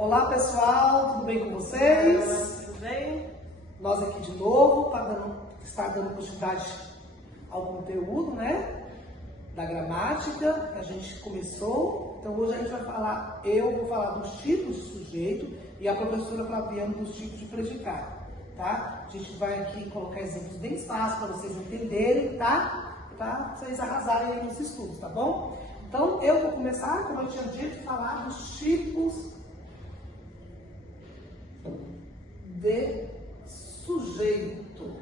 Olá pessoal, tudo bem com vocês? Tudo bem? Nós aqui de novo para estar dando continuidade ao conteúdo, né? Da gramática que a gente começou. Então hoje a gente vai falar, eu vou falar dos tipos de sujeito e a professora Flaviana dos tipos de predicado, tá? A gente vai aqui colocar exemplos bem fáceis para vocês entenderem, tá? Para vocês arrasarem aí nos estudos, tá bom? Então eu vou começar, como eu tinha dito, a falar dos tipos de sujeito.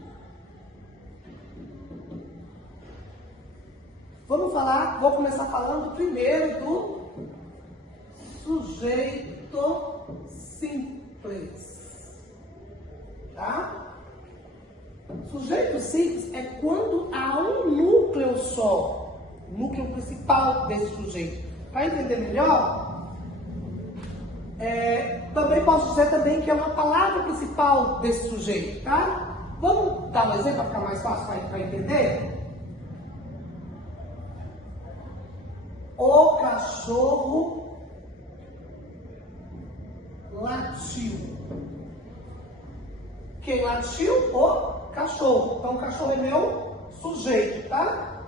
Vou começar falando primeiro do sujeito simples, tá? Sujeito simples é quando há um núcleo só, o núcleo principal desse sujeito. Para entender melhor, também posso dizer também que é uma palavra principal desse sujeito, tá? Vamos dar um exemplo para ficar mais fácil para entender? O cachorro latiu. Quem latiu? O cachorro. Então, o cachorro é meu sujeito, tá?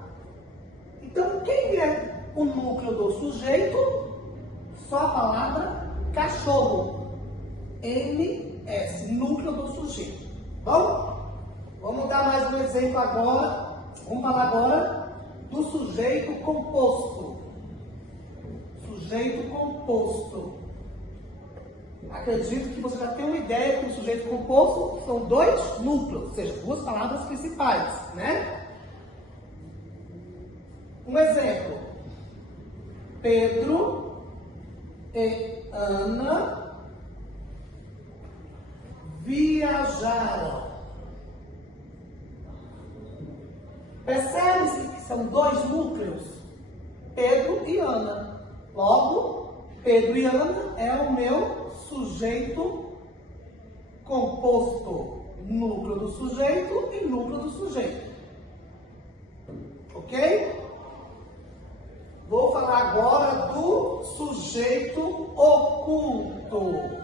Então, quem é o núcleo do sujeito? Só a palavra cachorro. NS, núcleo do sujeito. Vamos dar mais um exemplo agora. Vamos falar agora do sujeito composto. Sujeito composto. Acredito que você já tem uma ideia que o sujeito composto são dois núcleos, ou seja, duas palavras principais, né? Um exemplo. Pedro e Ana viajaram. Percebe-se que são dois núcleos, Pedro e Ana. Logo, Pedro e Ana é o meu sujeito composto. Núcleo do sujeito e núcleo do sujeito. Ok? Vou falar agora do sujeito oculto.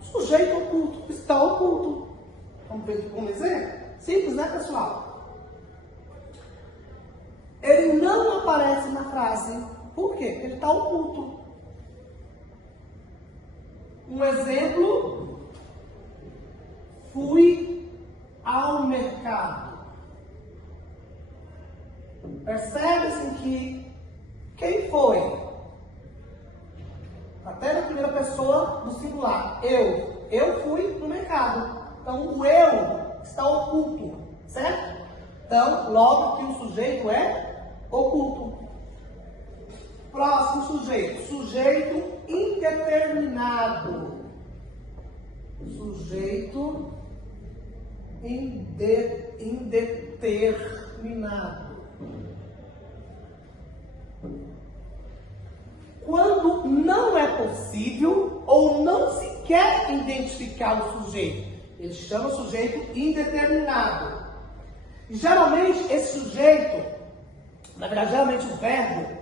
Sujeito oculto está oculto. Vamos ver como exemplo? Simples, né, pessoal? Ele não aparece na frase. Por quê? Ele está oculto. Um exemplo. Fui ao mercado. Percebe-se que quem foi? Até na primeira pessoa do singular. Eu. Eu fui no mercado. Então, o eu está oculto. Certo? Então, logo que o sujeito é oculto. Próximo sujeito. Sujeito indeterminado. Sujeito indeterminado. Quando não é possível ou não se quer identificar o sujeito. Ele chama o sujeito indeterminado. Geralmente, esse sujeito, na verdade, geralmente o verbo,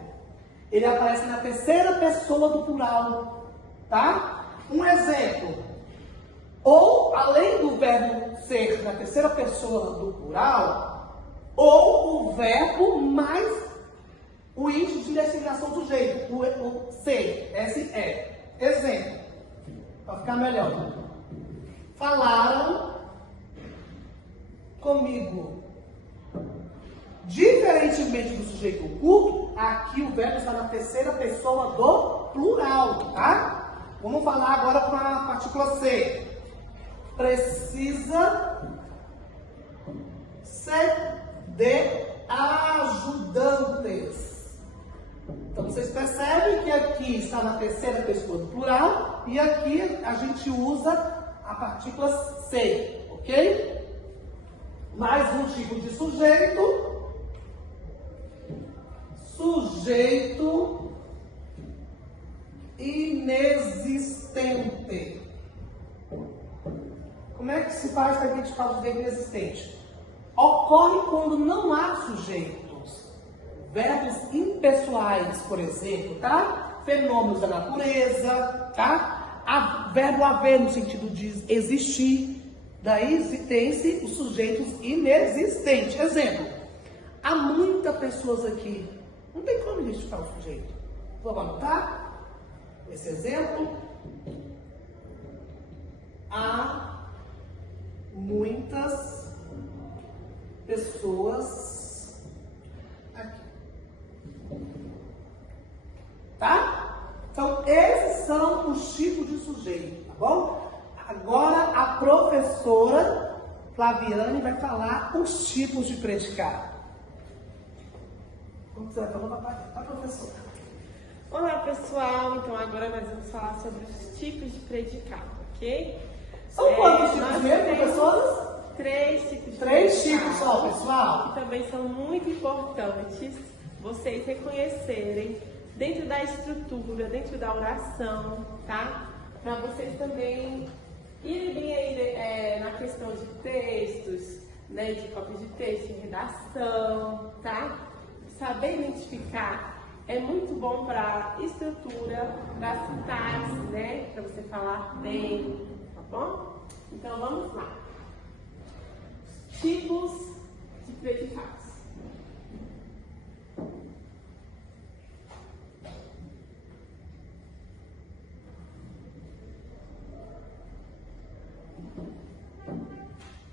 ele aparece na terceira pessoa do plural, tá? Um exemplo. Ou, além do verbo ser na terceira pessoa do plural, ou o verbo mais o índice de designação do sujeito, o ser, S-E. Exemplo, para ficar melhor. Falaram comigo. Diferentemente do sujeito oculto, aqui o verbo está na terceira pessoa do plural, tá? Vamos falar agora com a partícula C. Precisa ser de ajudantes. Então vocês percebem que aqui está na terceira pessoa do plural e aqui a gente usa a partícula ser, ok? Mais um tipo de sujeito. Sujeito inexistente. Como é que se faz para identificar o sujeito inexistente? Ocorre quando não há sujeitos. verbos impessoais, por exemplo, tá? Fenômenos da natureza, tá? Verbo haver no sentido de existir. Daí tem-se os sujeitos inexistentes. Exemplo, há muitas pessoas aqui. Não tem como identificar o sujeito. Vamos anotar esse exemplo? Há muitas pessoas aqui. Tá? Então, esses são os tipos de sujeito, tá bom? Agora, a professora Flaviane vai falar os tipos de predicado. Como você vai falar para a professora? Olá, pessoal. Então, agora nós vamos falar sobre os tipos de predicado, ok? São quantos tipos mesmo, professoras? 3 tipos de 3 predicado. tipos só, pessoal. E também são muito importantes vocês reconhecerem dentro da estrutura, dentro da oração, tá? Para vocês também irem bem aí na questão de textos, né? De cópias de texto, de redação, tá? Saber identificar é muito bom para a estrutura, para a sintaxe, né? Para você falar bem, tá bom? Então vamos lá. Tipos de predicados.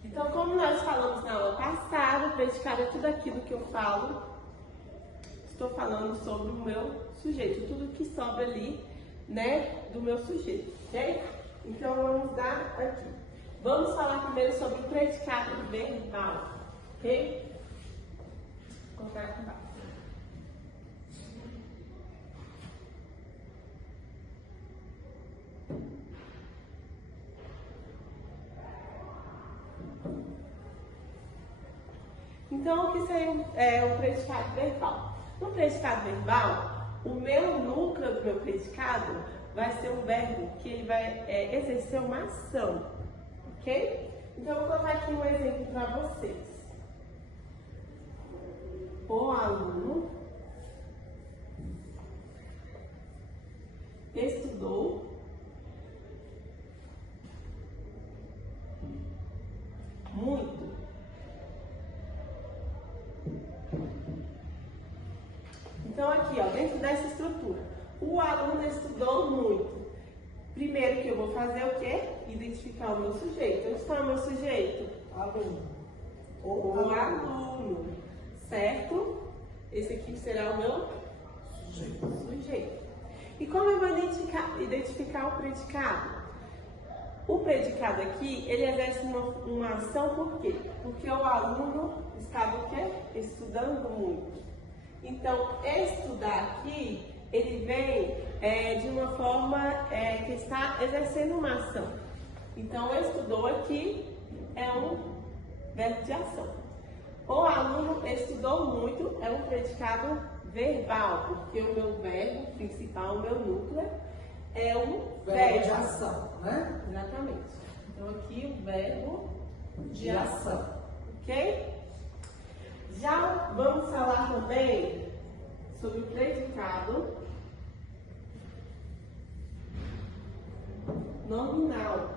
Então, como nós falamos na aula passada, o predicado é tudo aquilo que eu falo. Estou falando sobre o meu sujeito, tudo que sobra ali, né, do meu sujeito, ok? Então, vamos dar aqui. Vamos falar primeiro sobre o predicado verbal, ok? Vou colocar aqui embaixo. Então, o que seria o predicado verbal? No predicado verbal, o meu núcleo do meu predicado vai ser um verbo que ele vai exercer uma ação, ok? Então, eu vou colocar aqui um exemplo para vocês. O aluno estudou muito. Então, aqui, ó, dentro dessa estrutura, o aluno estudou muito. Primeiro que eu vou fazer o quê? Identificar o meu sujeito. Onde está o meu sujeito? Aluno. O aluno, certo? Esse aqui será o meu sujeito. E como eu vou identificar o predicado? O predicado aqui, ele exerce uma ação por quê? Porque o aluno estava o quê? Estudando muito. Então, estudar aqui, ele vem de uma forma que está exercendo uma ação. Então, estudou aqui é um verbo de ação. O aluno estudou muito é um predicado verbal, porque o meu verbo principal, o meu núcleo, é um verbo de ação, né? Exatamente. Então, aqui o verbo de ação, ok? Já vamos falar também sobre o predicado nominal.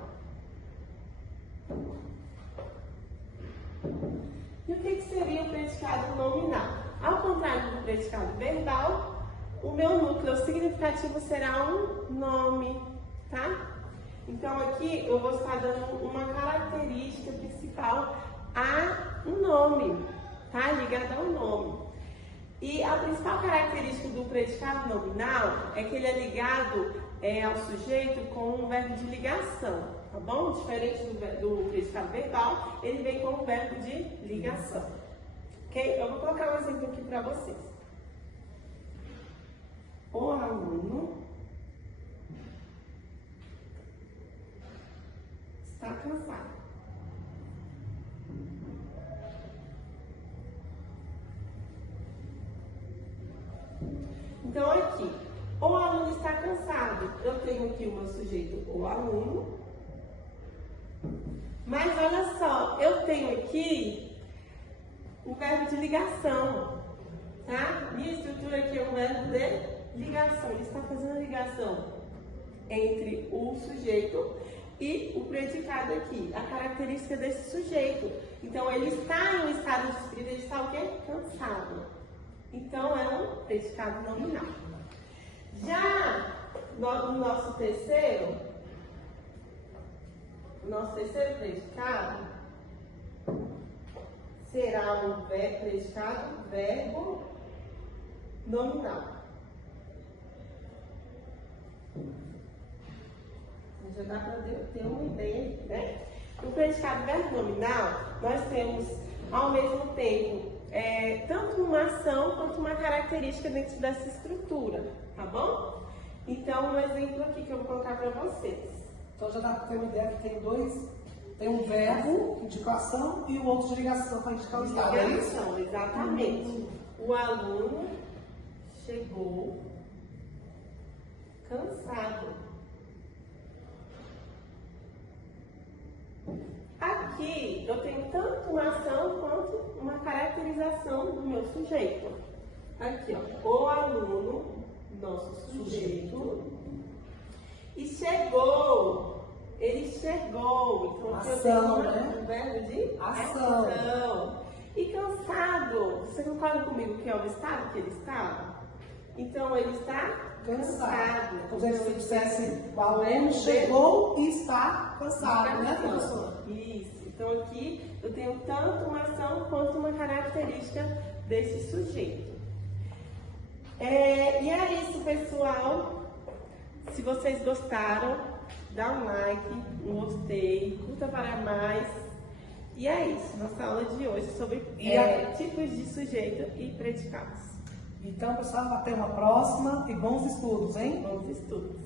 E o que seria o predicado nominal? Ao contrário do predicado verbal, o meu núcleo significativo será um nome, tá? Então, aqui eu vou estar dando uma característica principal a um nome, tá? Ligada ao nome. E a principal característica do predicado nominal é que ele é ligado ao sujeito com um verbo de ligação, tá bom? Diferente do predicado verbal, ele vem com um verbo de ligação, ok? Eu vou colocar um exemplo aqui para vocês. O aluno está cansado. Então, aqui, o aluno está cansado. Eu tenho aqui o meu sujeito, o aluno. Mas olha só, eu tenho aqui o verbo de ligação, tá? Minha estrutura aqui é um verbo de ligação. Ele está fazendo a ligação entre o sujeito e o predicado aqui, a característica desse sujeito. Então, ele está em um estado de espírito, ele está o quê? Cansado. Então, é um predicado nominal. Já no nosso terceiro predicado será um predicado verbo nominal. Já dá para ter uma ideia, né? No predicado verbo nominal, nós temos ao mesmo tempo tanto uma ação quanto uma característica dentro dessa estrutura, tá bom? Então, um exemplo aqui que eu vou colocar para vocês. Então já dá para ter uma ideia que tem um verbo, indicação, e o outro de ligação para indicar o estado, é isso? Ligação, exatamente. O aluno chegou cansado. Aqui eu tenho tanto uma ação quanto uma caracterização do meu sujeito. Aqui, ó, o aluno, nosso sujeito, e chegou. Ele chegou. Então aqui Ação, eu tenho né? um verbo de Ação. ação. E cansado. Você concorda comigo que é o estado que ele está? Então ele está cansado. Como se você dissesse, o aluno chegou e está cansado, né, Cansado. professora? Isso. Então aqui eu tenho tanto uma ação quanto uma característica desse sujeito. E é isso, pessoal. Se vocês gostaram, dá um like, um gostei, curta para mais. E é isso, nossa aula de hoje sobre tipos de sujeito e predicados. Então, pessoal, até uma próxima e bons estudos, hein? Bons estudos.